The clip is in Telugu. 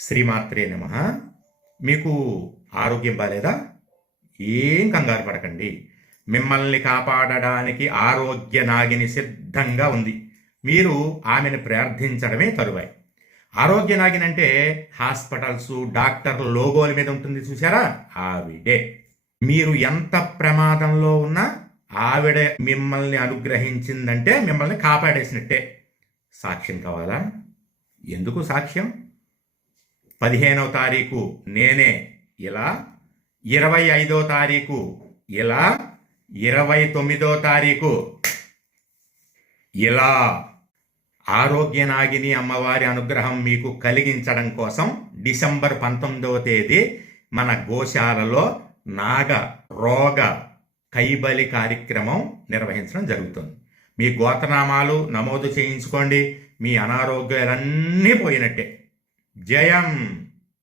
శ్రీమాత్రే నమ. మీకు ఆరోగ్యం బాలేదా? ఏం కంగారు పడకండి. మిమ్మల్ని కాపాడడానికి ఆరోగ్య నాగిని సిద్ధంగా ఉంది. మీరు ఆమెను ప్రార్థించడమే తరువాయి. ఆరోగ్య నాగిని అంటే హాస్పిటల్స్ డాక్టర్ లోగోల మీద ఉంటుంది చూసారా ఆవిడే. మీరు ఎంత ప్రమాదంలో ఉన్నా ఆవిడ మిమ్మల్ని అనుగ్రహించిందంటే మిమ్మల్ని కాపాడేసినట్టే. సాక్ష్యం కావాలా? ఎందుకు సాక్ష్యం? పదిహేనవ తారీఖు నేనే. ఇలా ఇరవై ఐదో తారీఖు. ఇలా ఇరవై తొమ్మిదో తారీఖు. ఇలా ఆరోగ్య నాగిని అమ్మవారి అనుగ్రహం మీకు కలిగించడం కోసం డిసెంబర్ పంతొమ్మిదవ తేదీ మన గోశాలలో నాగ రోగ కైబలి కార్యక్రమం నిర్వహించడం జరుగుతుంది. మీ గోత్రనామాలు నమోదు చేయించుకోండి. మీ అనారోగ్యాలన్నీ పోయినట్టే. జయం